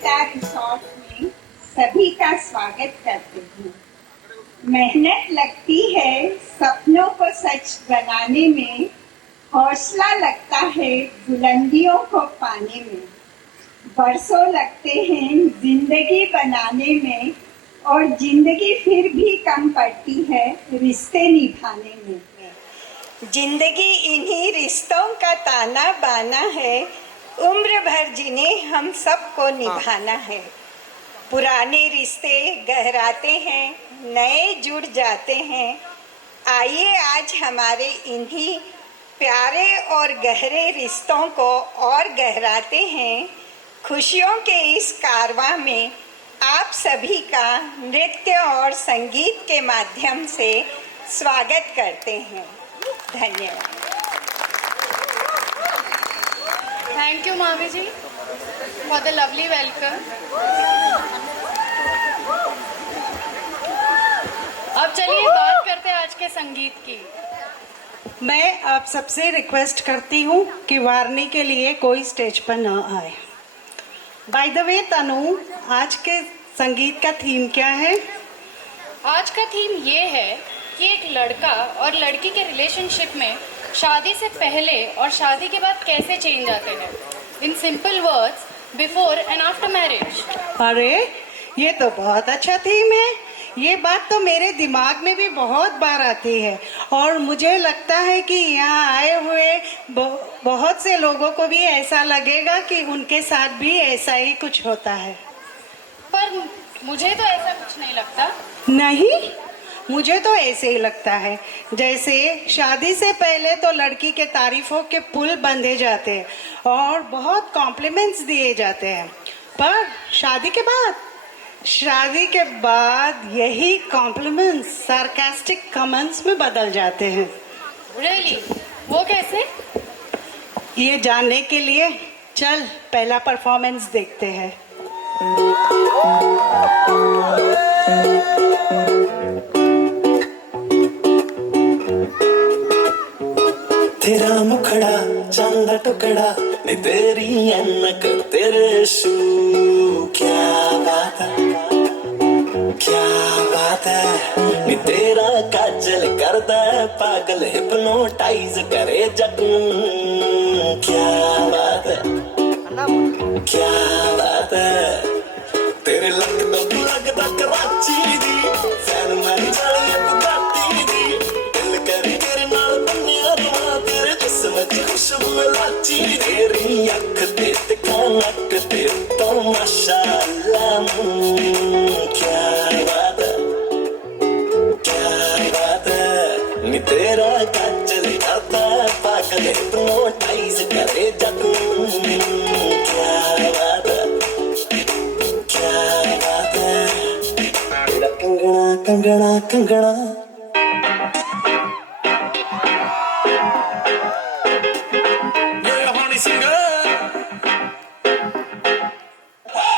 Amrita resort में सभी का स्वागत करती हूँ। मेहनत लगती है सपनों को सच बनाने में, हौसला लगता है बुलंदियों को पाने में, बरसों लगते हैं जिंदगी बनाने में और जिंदगी फिर भी कम पड़ती है रिश्ते निभाने में। जिंदगी इन्हीं रिश्तों का ताना बाना है, उम्र भर जिन्हें हम सबको निभाना है। पुराने रिश्ते गहराते हैं, नए जुड़ जाते हैं। आइए आज हमारे इन्हीं प्यारे और गहरे रिश्तों को और गहराते हैं। खुशियों के इस कारवां में आप सभी का नृत्य और संगीत के माध्यम से स्वागत करते हैं। धन्यवाद। Thank you, Mavi ji, for the lovely welcome. अब चलिए बात करते हैं आज के संगीत की। मैं आप सबसे रिक्वेस्ट करती हूँ कि वारनी के लिए कोई स्टेज पर न आए। बाय द वे तनु, आज के संगीत का थीम क्या है? आज का थीम ये है कि एक लड़का और लड़की के रिलेशनशिप में शादी से पहले और शादी के बाद कैसे चेंज आते हैं। In simple words, before and after marriage. अरे ये तो बहुत अच्छा थीम है। ये बात तो मेरे दिमाग में भी बहुत बार आती है और मुझे लगता है कि यहाँ आए हुए बहुत से लोगों को भी ऐसा लगेगा कि उनके साथ भी ऐसा ही कुछ होता है। पर मुझे तो ऐसा कुछ नहीं लगता। नहीं, मुझे तो ऐसे ही लगता है जैसे शादी से पहले तो लड़की के तारीफों के पुल बंधे जाते हैं और बहुत कॉम्प्लीमेंट्स दिए जाते हैं, पर शादी के बाद यही कॉम्प्लीमेंट्स सार्कास्टिक कमेंट्स में बदल जाते हैं। Really? वो कैसे? ये जानने के लिए चल पहला परफॉर्मेंस देखते हैं। तेरा मुखड़ा चंदा टुकड़ा ने तेरी अनक तेरे शू, क्या बात है, क्या बात है। नी तेरा काजल करदा है पागल, हिप्नोटाइज करे जग, क्या बात है, क्या बात है। तेरे लगदा कराची दी फैन मारी जानी बुगाटी दी, दिल करी तेरे नाल बन्निया दुआ, तेरे जिस्म च खुशबू लाची, तेरी अख ते कनक ते तो माशाअल्लाह, क्या बात है, क्या बात है। नी तेरा काजल करदा पागल, हिप्नोटाइज करे जग, क्या बात है, क्या बात है। तेरा कंगना कंगना कंगना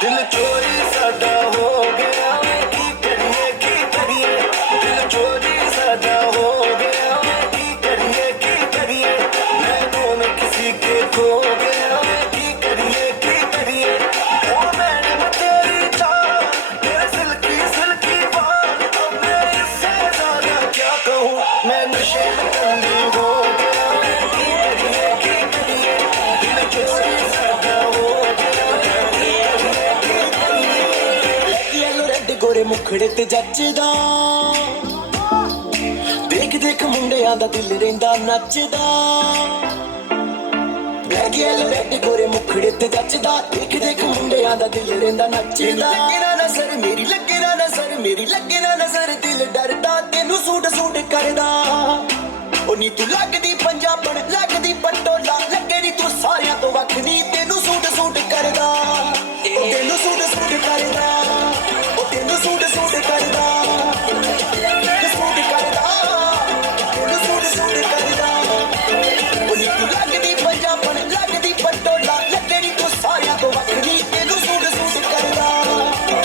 दिल चोरी साडा हो गया, की करिए, दिल चोरी साडा हो गया, की करिए, मैं कौन किसी के खो गया, की करिए। ओ मैडम तेरी चाल, तेरे सिल्की बाल, अब मैं इससे ज्यादा क्या कहूँ, मैं नशे में बंदी हो गया, की करिए, दिल चोरी साडा हो गया। गोरे मुखड़े ते जचदा, देख देख मुंडियां दा दिल रहिंदा नचदा। ब्लैक येलो रेड गोरे मुखड़े ते जचदा, देख देख मुंडियां दा दिल रहिंदा नचदा। लगे ना नजर मेरी, लगे ना नजर मेरी, लगे ना नजर दिल डरदा, तेनू सूट करदा। ओ नी तू लगदी पंजाबण, लगदी पटोला, लगे नी तू सारियां तो वख नी, तेनू सूट करदा, तेनू सूट करदा, तेनू सूट करदा, सूट करदा, तेनू सूट करदा। ओ नी तू लगदी पंजाबण, लगदी पटोला, लगे नी तू सारियां तो वखरी, तेनू सूट करदा,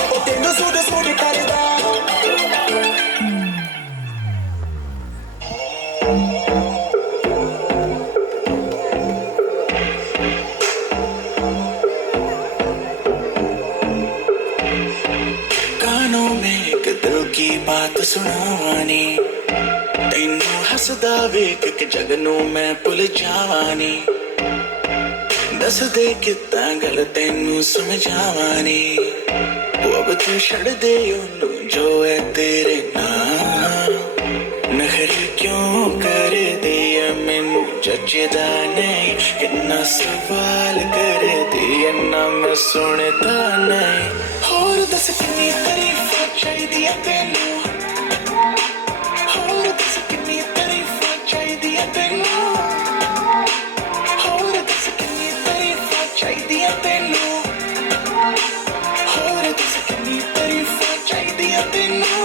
ओ तेनू सूट करदा। ਸੁਣਾਵਾਂ ਤੈਨੂੰ ਹੱਸਦਾ ਵੇਖ ਕੇ ਜਗ ਨੂੰ ਮੈਂ ਭੁੱਲ ਜਾਵਾਂ ਨੀ ਦੱਸ ਦੇ ਕਿੱਦਾਂ ਗੱਲ ਤੈਨੂੰ ਸਮਝਾਵਾਂ ਨੀ ਉਹ ਅਬ ਤੂੰ ਛੱਡ ਦੇ ਉਹਨੂੰ ਜੋ ਹੈ ਤੇਰੇ ਨਾਲ ਨਖਰੇ ਕਿਉਂ ਕਰਦੀ ਐ ਮੈਨੂੰ ਜੱਜਦਾ ਨਹੀਂ ਕਿੰਨਾ ਸਵਾਲ ਕਰਦੀ ਐ ਨਾ ਮੈਂ ਸੁਣਦਾ ਨਹੀਂ ਹੋਰ ਦੱਸ ਕਿੰਨੀ ਤਾਰੀਫਾਂ ਚਾਹੀਦੀਆਂ ਤੈਨੂੰ ਹੋਰ ਦੱਸ ਕਿੰਨੀ ਤਾਰੀਫਾਂ ਚਾਹੀਦੀਆਂ ਤੈਨੂੰ ਹੋਰ ਦੱਸ ਕਿੰਨੀ ਤਾਰੀਫਾਂ ਚਾਹੀਦੀਆਂ ਤੈਨੂੰ ਹੋਰ ਦੱਸ ਕਿੰਨੀ ਤਾਰੀਫਾਂ ਚਾਹੀਦੀਆਂ ਤੈਨੂੰ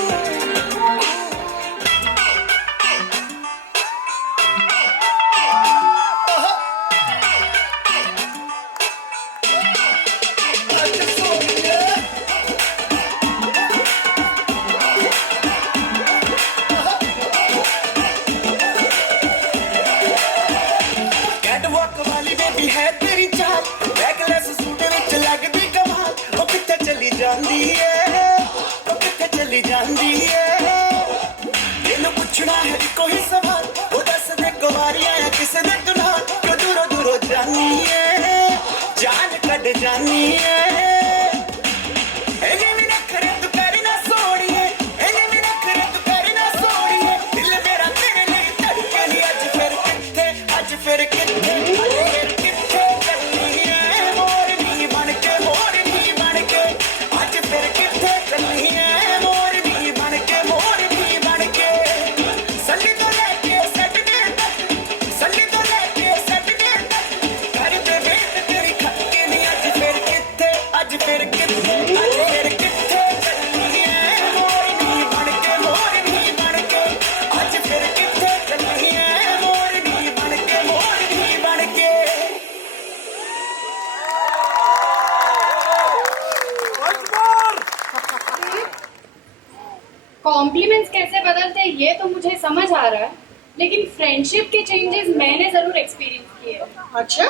कॉम्प्लीमेंट्स कैसे बदलते हैं ये तो मुझे समझ आ रहा है, लेकिन फ्रेंडशिप के चेंजेस मैंने जरूर एक्सपीरियंस किए। अच्छा,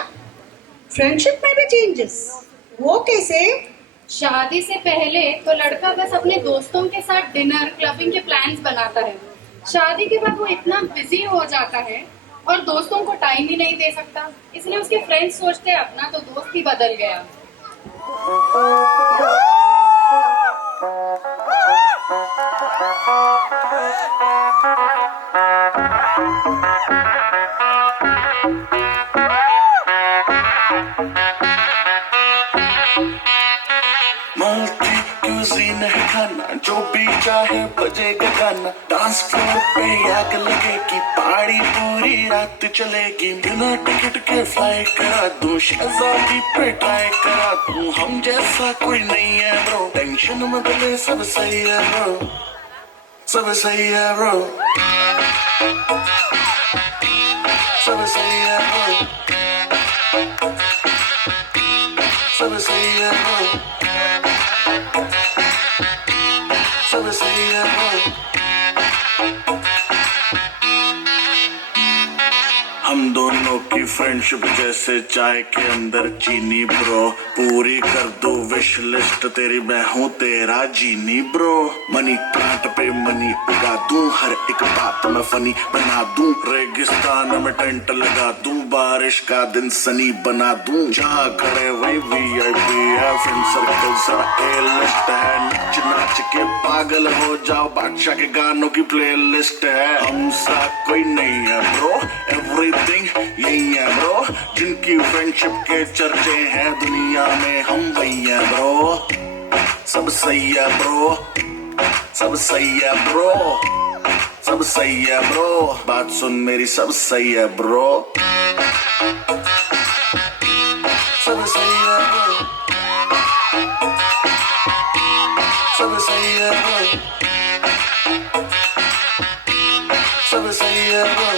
फ्रेंडशिप में भी चेंजेस? वो कैसे? शादी से पहले तो लड़का बस अपने दोस्तों के साथ डिनर क्लबिंग के प्लान्स बनाता है। शादी के बाद वो इतना बिजी हो जाता है और दोस्तों को टाइम ही नहीं दे सकता, इसलिए उसके फ्रेंड्स सोचते हैं अपना तो दोस्त ही बदल गया। मल्टी क्यूजीन है खाना जो भी चाहे बजेगा गाना डांस फ्लोर पे आग लगेगी पार्टी पूरी रात चलेगी बिना टिकट के फ्लाई करा दूं शहजादी पे ट्राई करा दूं हम जैसा कोई नहीं है ब्रो टेंशन मत ले सब सही है ब्रो सब सही है ब्रो सब सही है ब्रो सब सही है ब्रो सब सही है ब्रो हम दोनों की फ्रेंडशिप जैसे चाय के अंदर चीनी ब्रो पूरी कर दो विश लिस्ट तेरी मैं हूँ तेरा जीनी ब्रो मनी प्लांट पे मनी उगा दूं हर एक बात में फनी बना दूं रेगिस्तान में टेंट लगा दूं बारिश का दिन सनी बना दूं जहाँ खड़े वही VIP है फ्रेंड सर्कल सारा ए लिस्ट है नाच नाच के पागल हो जाओ बादशाह के गानों की प्लेलिस्ट है हम सा कोई नहीं है ब्रो एवरीथिंग यही है ब्रो जिनकी फ्रेंडशिप के चर्चे हैं दुनिया में हम वही है ब्रो सब सही है ब्रो सब सही है ब्रो सब सही है ब्रो बात सुन मेरी सब सही है ब्रो सब सही है ब्रो सब सही है ब्रो सब सही है ब्रो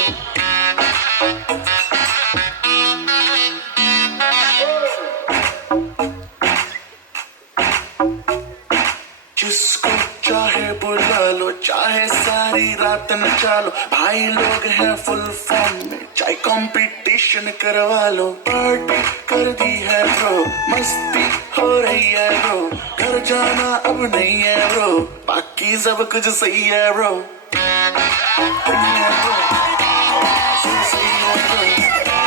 जिसको चाहे बुला लो चाहे सारी रात न चालो भाई लोग हैं फुल फॉर्म में चाहे कॉम्पिटिशन सेलिब्रेशन करवा लो, पार्टी कर दी है ब्रो, मस्ती हो रही है ब्रो, घर जाना अब नहीं है ब्रो, बाकी सब कुछ सही है ब्रो, सही है ब्रो, सब सही है ब्रो,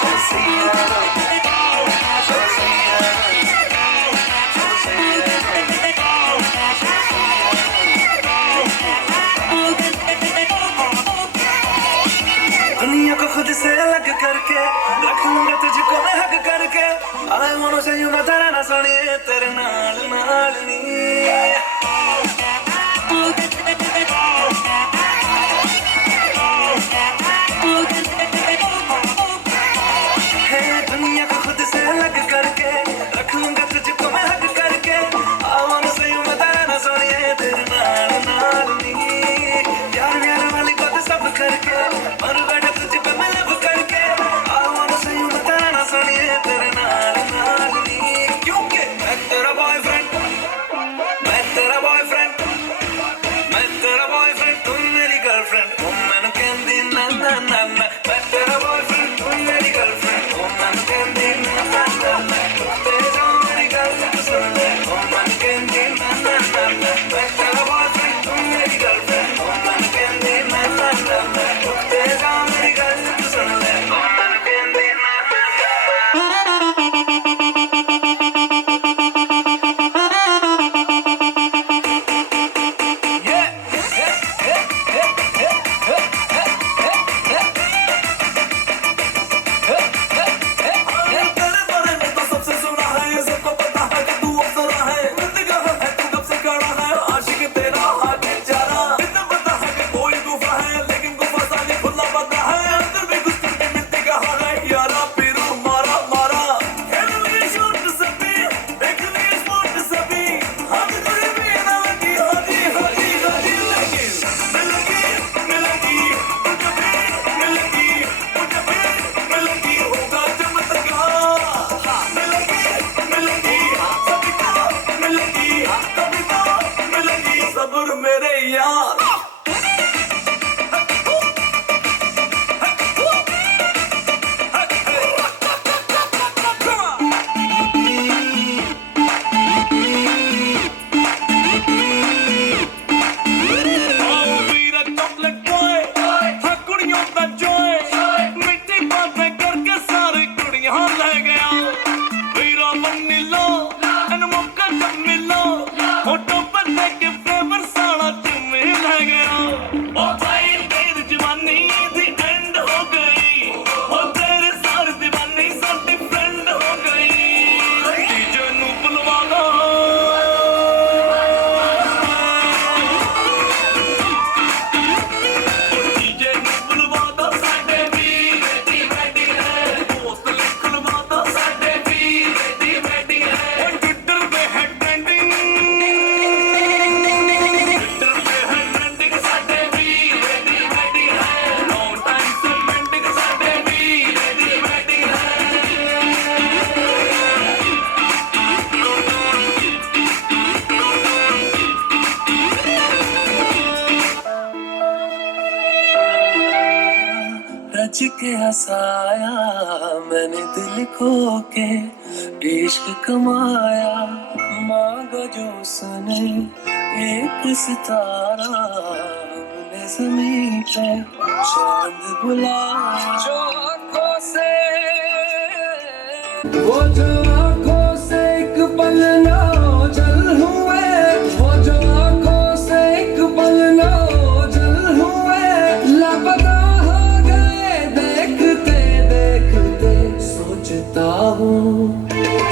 सब सही है ब्रो, सब सही है ब्रो, सब सही है ब्रो। दुनिया को खुद से अलग करके रखूंगा तुझको मैं हक करके, I wanna say you मैं तेरा ना सुनिए तेरे नाल नाल नी। दुनिया को खुद से अलग करके रखूंगा तुझको मैं हक करके, I wanna say you मैं तेरा ना सुनिए तेरे नाल नाल नी। प्यार प्यार वाली बात सब करके और बैठा तुझको मैं लब करके, I wanna say you मैं तेरा ना सुनिए तेरे नाल नाल नी। क्योंकि मैं तेरा बॉयफ्रेंड, मैं तेरा बॉयफ्रेंड, मैं तेरा बॉयफ्रेंड, तुम मेरी गर्लफ्रेंड, तुम मैंने कहंदी ना ना ना ना। मैं तेरा बॉयफ्रेंड, तुम मेरी गर्लफ्रेंड, तुम मैंने कहंदी ना ना ना ना। तेरे जाओ मेरी गल तू सुन ले, तुम मैंने कहंदी ना ना ना ना। मैं तेरा बॉयफ्रेंड, तुम मेरी गर्लफ्रेंड, तुम मैंने कहंदी ना ना ना ना। तेरे जाओ मेरी गल तू सुन ले, तुम मैंने कहंदी ना ना मेरे यार। रच के हंसाया मैंने दिल खो के, इश्क कमाया मांगा जो उसने एक सितारा, हमने ज़मीं पे चांद बुलाया। जो आँखों से वो जो आँखों से एक पल ना ओझल हुए, वो जो आँखों से एक पल ना ओझल हुए, लापता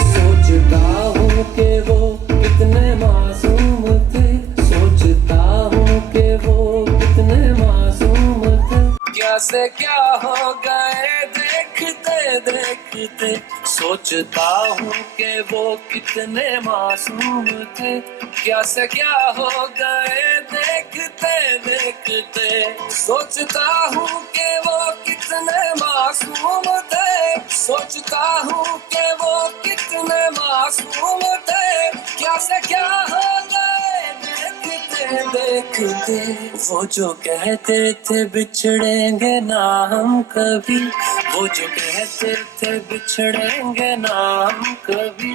सोचता हूँ कि वो कितने मासूम थे, सोचता हूँ कि वो कितने मासूम थे। क्या से क्या हो गए देखते देखते, सोचता हूँ कि वो कितने मासूम थे। क्या से क्या हो गए देखते देखते, सोचता हूँ कि वो कितने मासूम थे, सोचता हूँ कि वो कितने मासूम थे। क्या से क्या हो गए देखते देखते। देखते वो जो कहते थे बिछड़ेंगे ना हम कभी, वो जो कहते थे बिछड़ेंगे ना हम कभी,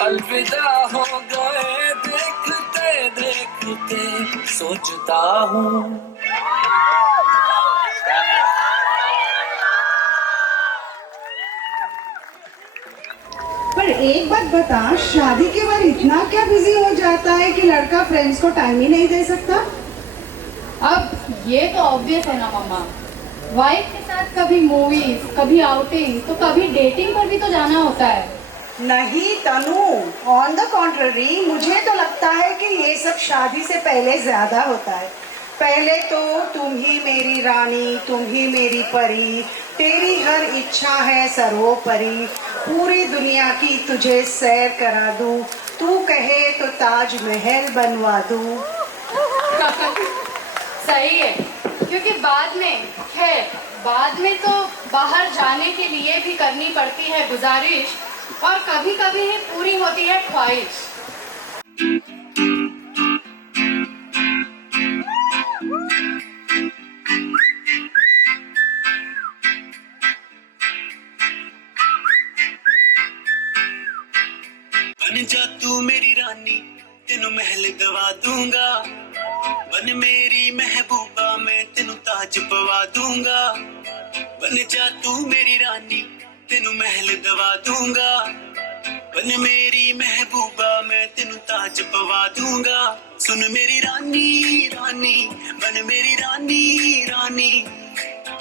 अलविदा हो गए देखते देखते सोचता हूँ। पर एक बात बता, शादी के बाद इतना क्या बिजी हो जाता है कि लड़का फ्रेंड्स को टाइम ही नहीं दे सकता? अब ये तो ऑब्वियस है ना मम्मा, वाइफ के साथ कभी मूवीज, कभी आउटिंग, तो कभी डेटिंग पर भी तो जाना होता है। नहीं तनु, ऑन द कॉन्ट्ररी मुझे तो लगता है कि ये सब शादी से पहले ज्यादा होता है। पहले तो तुम ही मेरी रानी, तुम ही मेरी परी, तेरी हर इच्छा है सर्वोपरि, पूरी दुनिया की तुझे सैर करा दूं, तू कहे तो ताजमहल बनवा दूं। सही है, क्योंकि बाद में तो बाहर जाने के लिए भी करनी पड़ती है गुजारिश, और कभी कभी ही पूरी होती है ख्वाहिश। बन जा तू मेरी रानी, तेनू महल गवा दूंगा, बन मेरी महबूबा मैं तेनू ताज पवा दूंगा। बन जा तू मेरी रानी, तेनू महल गवा दूंगा, बन मेरी महबूबा मैं तेनू ताज पवा दूंगा। सुन मेरी रानी रानी, बन मेरी रानी रानी,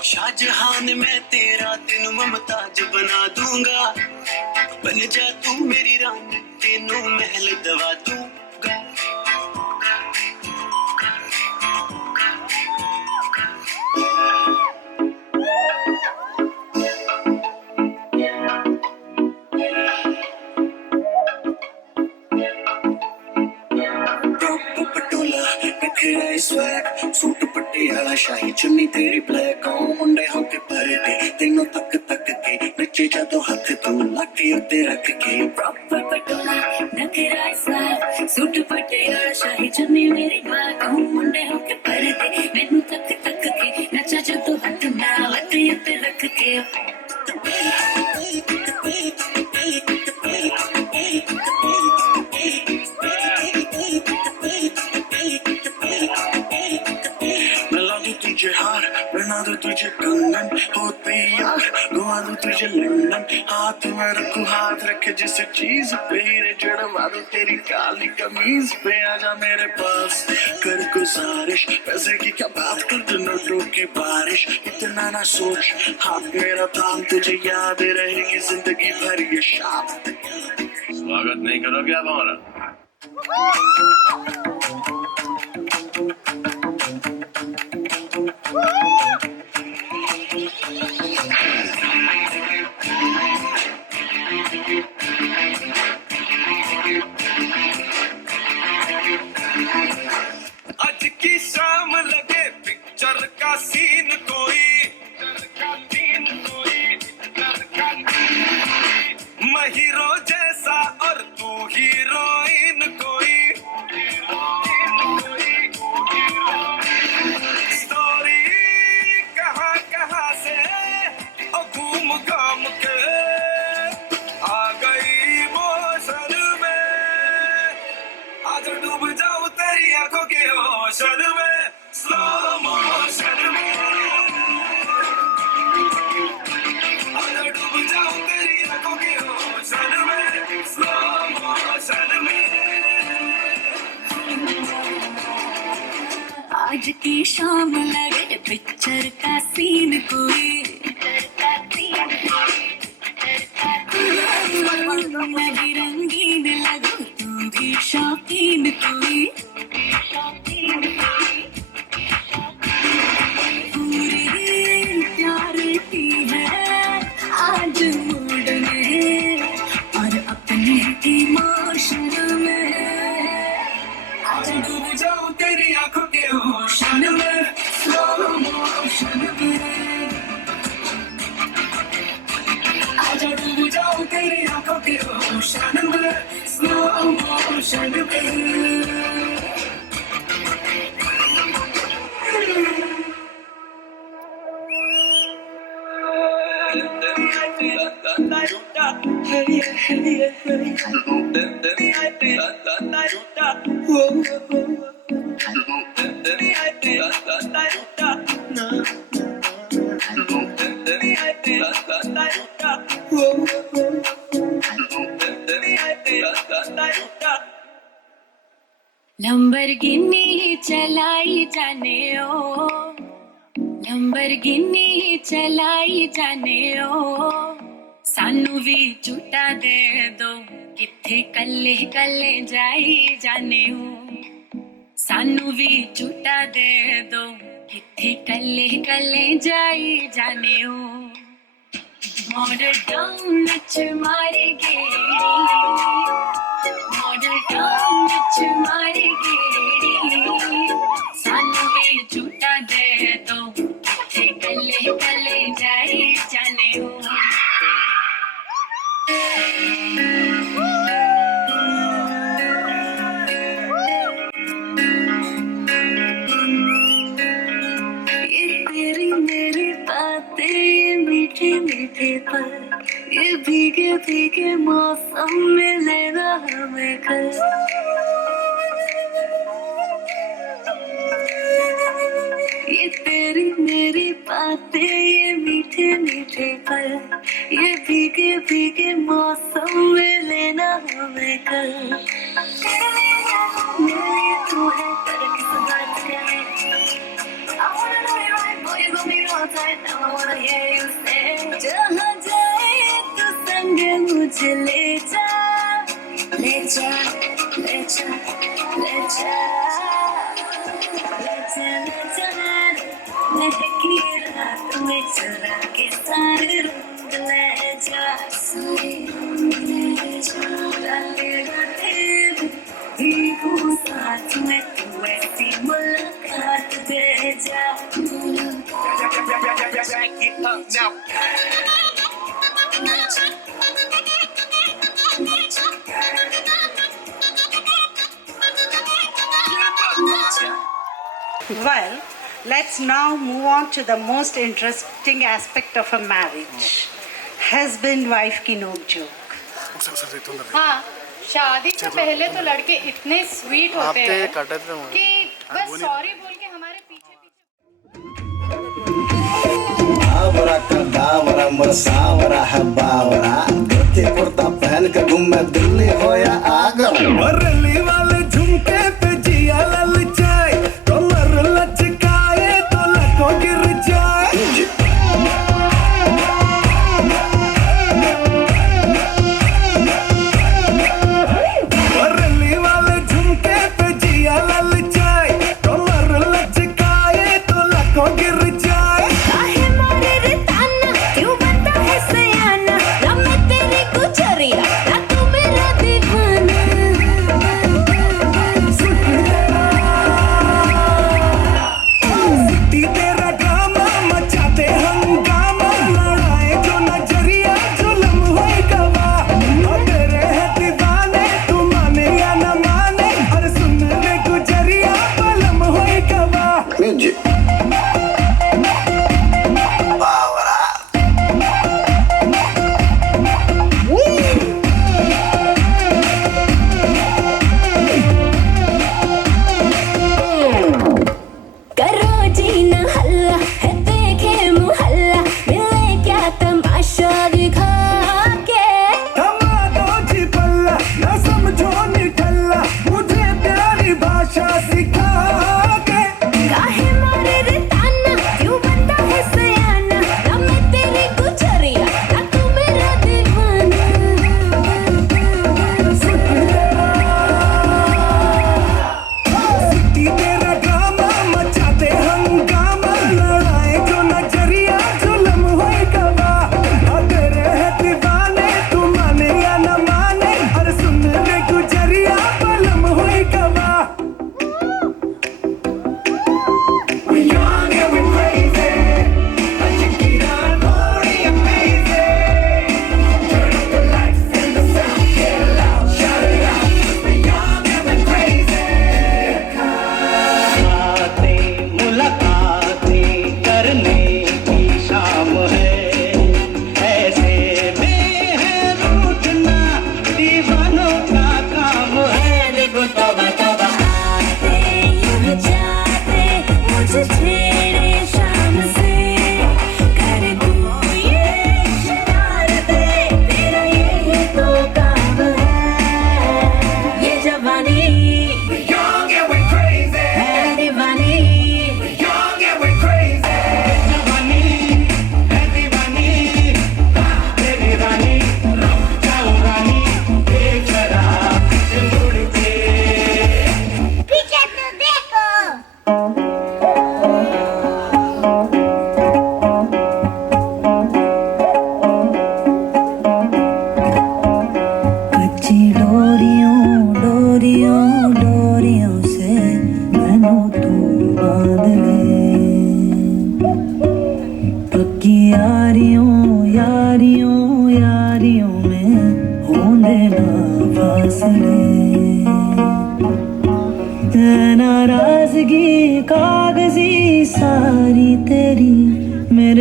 शाहजहान मैं तेरा तेनू मुमताज बना दूंगा। बन जा तू मेरी रानी, तेनू महल दवा दूंगा। स्वैग सूट पटियाला शाही चुन्नी तेरी ब्लैक मुंडे होके भरते तेनू तक तक के नचे जादो हाथ तू लाठी उत्ते रख के प्रॉपर पटोला नखरा स्वैग सूट पटियाला शाही चुन्नी मेरी ब्लैक मुंडे होके भरते तेनू तक तक के नचा जादो हाथ मैं लाठी उत्ते रख के। तुझे हार बना दो तुझे कंगन होते यार, घुमा दो तुझे लंदन, हाथ में रखू हाथ रखे जिस चीज पे हीरे जड़वा दो तेरी काली कमीज पे। आजा मेरे पास कर गुजारिश, पैसे की क्या बात कर दो नोटों की बारिश, इतना ना सोच हाथ मेरा थाम, तुझे याद रहेगी जिंदगी भर ये शाम। स्वागत नहीं करोगे आप हमारा? आज की शाम लगे पिक्चर का सीन कोई, मैं हीरो जैसा और तू हीरोइन कोई, स्टोरी कहाँ कहाँ से और घूम घाम के आ गई मोशन में, आज डूब जाऊं तेरी आंखों के ओशन में, स्लो मोशन में, आज डूब जाऊं तेरी आंखों के ओशन में, स्लो मोशन में। आज की शाम लगे पिक्चर का सीन कोई, लगी रंगीन लगो तू भी शौकीन कोई, पूरी प्यार की है आज मूड में और अपने इमोशन में, आज डूब जाऊं तेरी आंखों के ओशन में, स्लो मोशन में, आज डूब जाऊं तेरी आंखों के ओशन में, स्लो मोशन में। लंबरगिनी चलाई जाने ओ, लंबरगिनी चलाई जाने ओ, सानू भी झूठा दे दो किथे कल्ले कल्ले जाई जाने हो, सानू भी झूठा दे दो किथे कल्ले कल्ले जाई जाने हो। मॉडल टाउन नच मारे गेड़ी, मॉडल टाउन नच मारे गेड़ी, सानू भी झूठा दे दो किथे कल्ले कल्ले जाई जाने हो। तेरी मेरी बातें ये मीठे मीठे पल, ये भीगे भीगे मौसम में लेना हमें कल। ये तेरी मेरी बातें ये मीठे मीठे पल, ये भीगे भीगे मौसम में लेना हमें कल। मेरे तू है पर किस बात का है, I wanna know you right, boy, you got me all tight. Now I wanna hear you say, जहाँ जाए तू संग मुझे ले जा, ले जा, ले जा, ले जा, ले जा, ले जा, महकी रात में चला के सारे रंग ले जा, सारे रंग ले जा, राते राते भीगू साथ में तू ऐसी मुलाकात दे जा। Well, let's now move on to the most interesting aspect of a marriage. Husband wife की नोक-झोंक। हाँ, शादी से पहले तो लड़के इतने स्वीट होते हैं कि बस सॉरी बोल के हमारे पीछे आवरा का दावरा मसावरा है बावरा, धोती कुर्ता पहन के घूमे दिल्ली हो या आगरा। रली वाले झुमके पे जिया ललचाए, कमर लचकाए तो लको गिर जाए। रली वाले झुमके पे जिया ललचाए, कमर लचकाए तो लको गिर जाए। काहे मारे रे ताना, क्यों बनता है सयाना, ना मैं तेरी गुजरिया, ना तू मेरा दीवाना।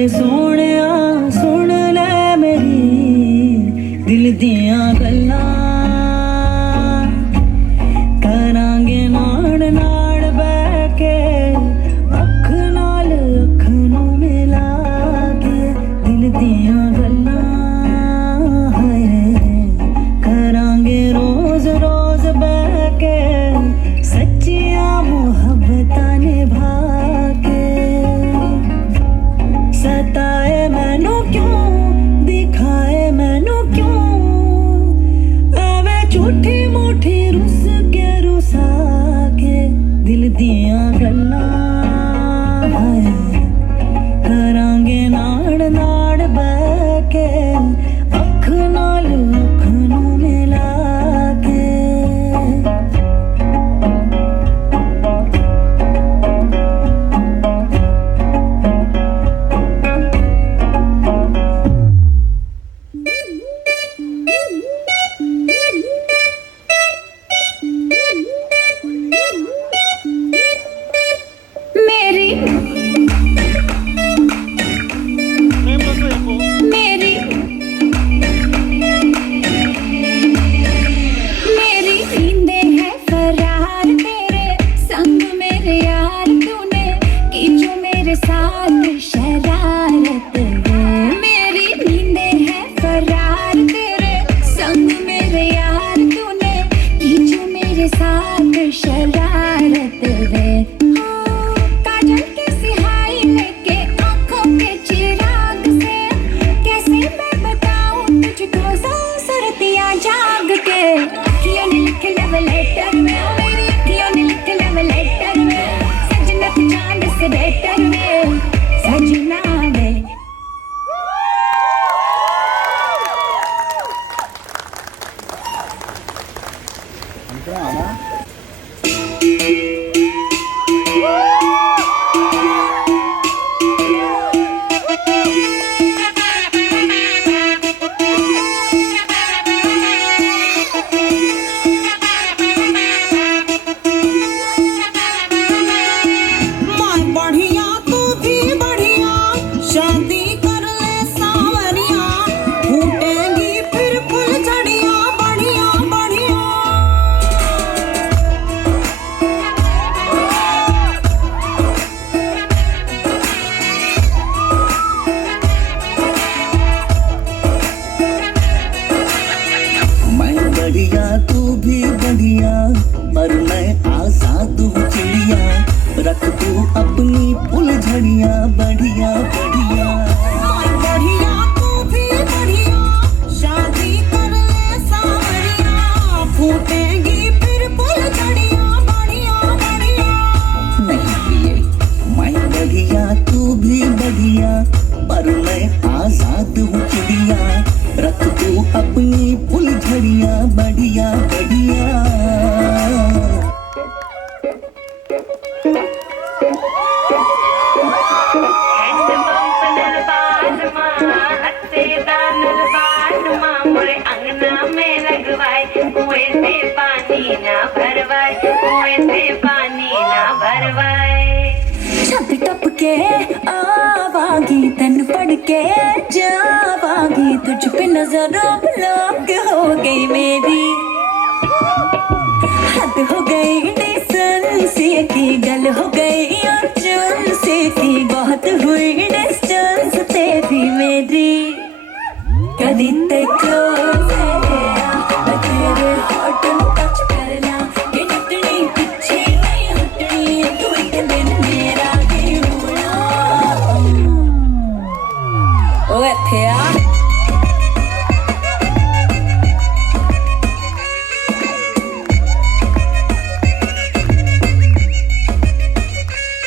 ਵੇ ਸੋਹਣਿਆ ਸੁਣ ਲੈ ਮੇਰੀ ਦਿਲ ਦੀਆਂ ਗੱਲਾਂ ਕਰਾਂਗੇ ਨਾੜ ਨਾੜ ਬਹਿ ਕੇ ਅੱਖ ਨਾਲ ਅੱਖ ਨੂੰ ਮਿਲਾ ਕੇ ਦਿਲ ਦੀਆਂ ਗੱਲਾਂ ਹੈ ਕਰਾਂਗੇ ਰੋਜ਼ ਰੋਜ਼ ਬਹਿ ਕੇ ਸੱਚੀਆਂ ਮੁਹੱਬਤਾਂ ਨਿਭਾ ਕੇ ਸਤਾਏ ਮੈਨੂੰ ਕਿਉਂ ਦਿਖਾਏ ਮੈਨੂੰ ਕਿਉਂ ਐਵੇਂ ਝੂਠੀ ਮੂਠੀ ਰੁੱਸ ਕੇ ਰੁਸਾ ਕੇ ਦਿਲ ਦੀਆਂ ਗੱਲਾਂ ਹਾਏ ਕਰਾਂਗੇ ਨਾੜ ਨਾੜ ਬਹਿ ਕੇ ਅੱਖ ਨਾਲ ਅੱਖ ਨੂੰ ਮਿਲਾ ਕੇ मेरी मेरी मेरी नींदें है फरार तेरे संग मेरे यार तूने की जो मेरे साथ शरारत है मेरी नींदें है फरार तेरे संग मेरे यार तूने की जो मेरे साथ शरारत है काजल की सिहाई लेके आंखों के चिराग से कैसे मैं बताऊं तुझको सुरतियां जाग के अखियों ने लिख लव लेटर में ओ मेरी अखियों ने लिख लव लेटर में सजना तू चांद से बेटर में सजना वे मैं बढ़िया तू भी बढ़िया शादी कर ले सावरिया फूटेंगी फिर फुलझड़ियां बढ़िया बढ़िया मैं बढ़िया तू भी बढ़िया पर मैं आजाद हूँ चिड़िया रख तू अपनी फुलझड़ियां बढ़िया बढ़िया मैं बढ़िया तू भी बढ़िया शादी कर ले सावरिया फूटेंगी फिर फुलझड़ियां बढ़िया बढ़िया नहीं प्रिय मैं बढ़िया तू भी बढ़िया पर मैं आजाद हूँ चिड़िया रख तू अपनी फुलझड़ियां बढ़िया बढ़िया छत टप के आवागी तन पढ़ के जावागी तुझ पे नजरों ब्लॉक हो गई मेरी हद हो गई डिसेंसी की गल हो गई अर्जेंसी की बहुत हुई डिस्टेंस तेरी मेरी कदी ते क्लोज है तेरे हॉट टच करना ये टटनी पीछे नहीं हटनी तू एक दिन मेरा ही होना ओ इत्थे आ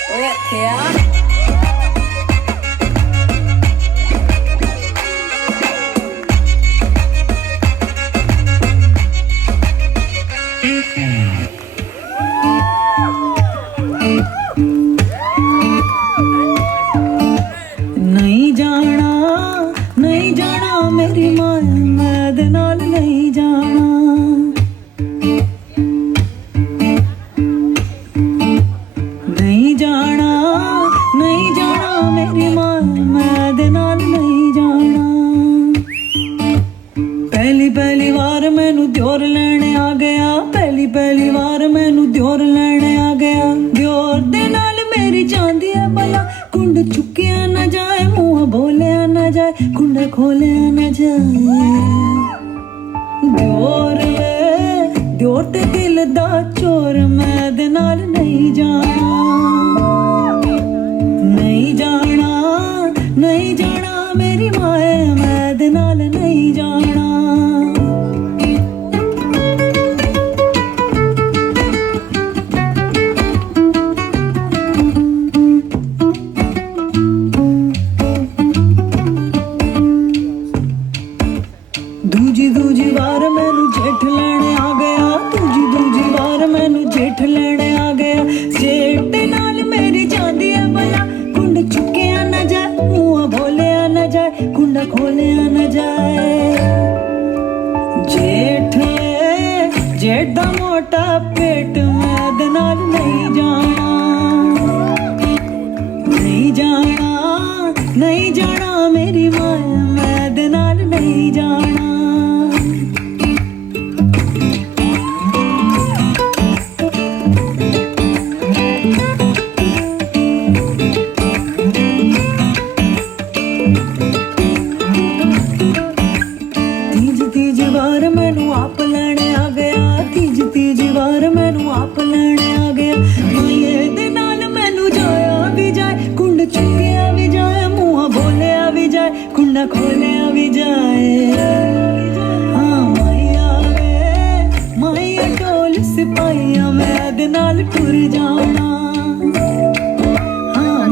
ओ इत्थे आ नहीं जाना नहीं जाना मेरी मां मैं दे नाल नहीं जाना नहीं जाना मेरी मां मैं जाए कुंडा खोलिया न जाए दियोर ते दिल दा चोर मैं दे नाल नहीं जाना नहीं जाना नहीं जाना मेरी माए मैं दे नाल नहीं जाना दूजी वार मैनू जेठ लेने आ गया दूजी वार मैनू जेठ लेने आ गया जेठ नाल मेरी जांदी है भला कुंड चुकिया न जाए मुंह बोलिया न जाए कुंडा खोलिया न जाए जेठ दा मोटा पेट मैं दे नाल नहीं जाना नहीं जाना नहीं जाना मेरी माया मैं दे नाल नहीं जाना तीज वार मैनू आप लेने आ गया तीज वार मैनू आप लेने आ गया माये दे नाल मैनू जाया भी जाए कुंड चुकिया भी जाए मुंह बोलिया भी जाए कुंडा खोलिया भी जाए हाँ माइया टोल सिपाहिया मैं दे नाल टुर जाना हाँ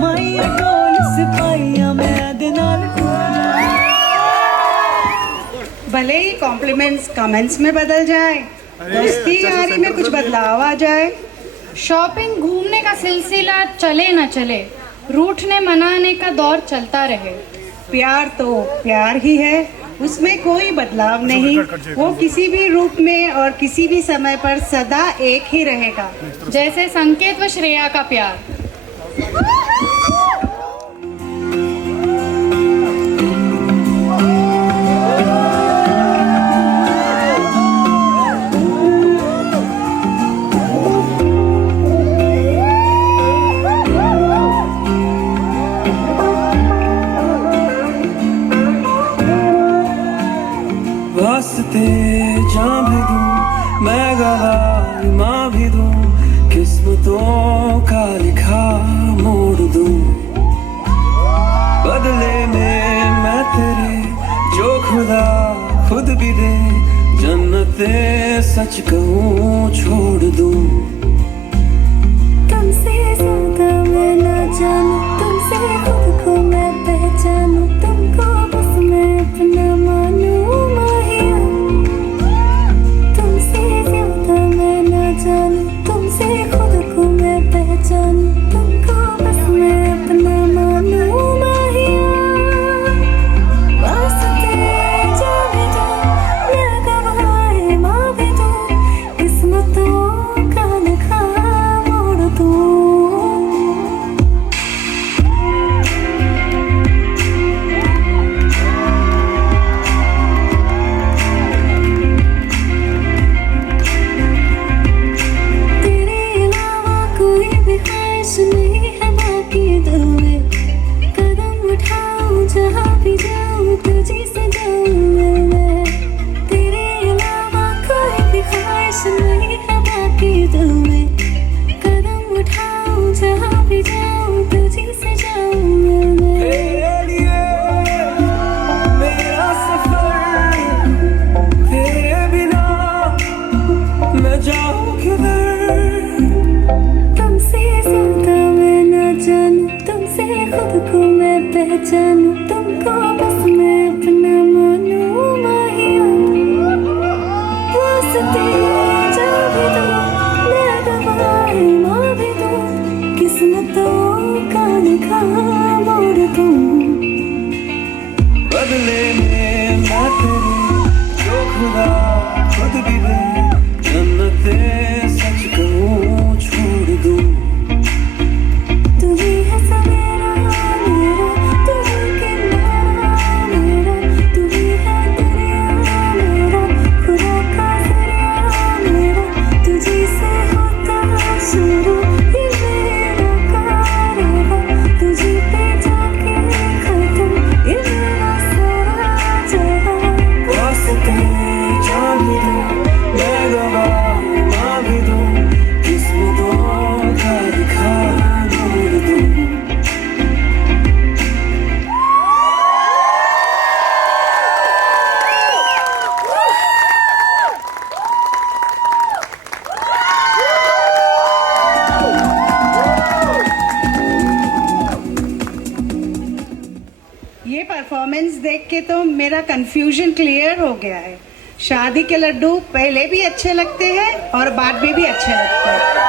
माइया टोल सिपाहिया मैं दे नाल टुर जाना भले ही कॉम्प्लीमेंट्स कमेंट्स में बदल जाए दोस्ती यारी में कुछ बदलाव आ जाए शॉपिंग घूमने का सिलसिला चले न चले रूठने मनाने का दौर चलता रहे प्यार तो प्यार ही है उसमें कोई बदलाव नहीं वो किसी भी रूप में और किसी भी समय पर सदा एक ही रहेगा जैसे संकेत व श्रेया का प्यार वास्ते जां भी दूं मैं गवाह मां भी दूं किस्मतों का लिखा मोड़ दूं बदले में मैं तेरे जो खुदा खुद भी दे जन्नते सच कहूं छोड़ दूं तुमसे ज्यादा मैं ना जानूं तुमसे खुद को मैं पहचानूं तुमको बस मैं अपना मानूं माहिया तुमसे ज्यादा मैं ना जानूं तुमसे खुद को मैं पहचानूं तुमको बस मैं अपना मानूं माहिया वास्ते जाने दो मैं गवाह मां भी दूं किस्मतों का लिखा मोड़ दूं तेरे अलावा कोई भी ख्वाहिश नहीं है बाकी दिल में कदम उठाऊं जहाँ भी जाऊं तुझी से जाऊं मैं तेरे अलावा कोई भी ख्वाहिश नहीं है बाकी दिल में कदम उठाऊं जहाँ भी जाऊं तुझी से जाऊं मैं तेरे लिए मेरा सफर तेरे बिना मैं जाऊं किधर तुमसे ज्यादा मैं ना जानूं तुमसे खुद को मैं पहचानूं तुमको बस मैं अपना मानूं माहिया वास्ते जा भी दूं मैं गवाह मां भी दूं किस्मतों का लिखा मोड़ दूं बदले में मैं तेरे जो खुदा खुद भी दे जन्नते सच कहूं छोड़ दूं तू ही है सवेरा मेरा तू ही किन्ना ये परफॉर्मेंस देख के तो मेरा कंफ्यूजन क्लियर हो गया है। शादी के लड्डू पहले भी अच्छे लगते हैं और बाद में भी अच्छे लगते हैं।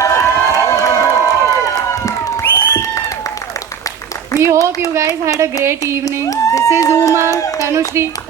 We hope you guys had a great evening. This is Uma, Tanushree.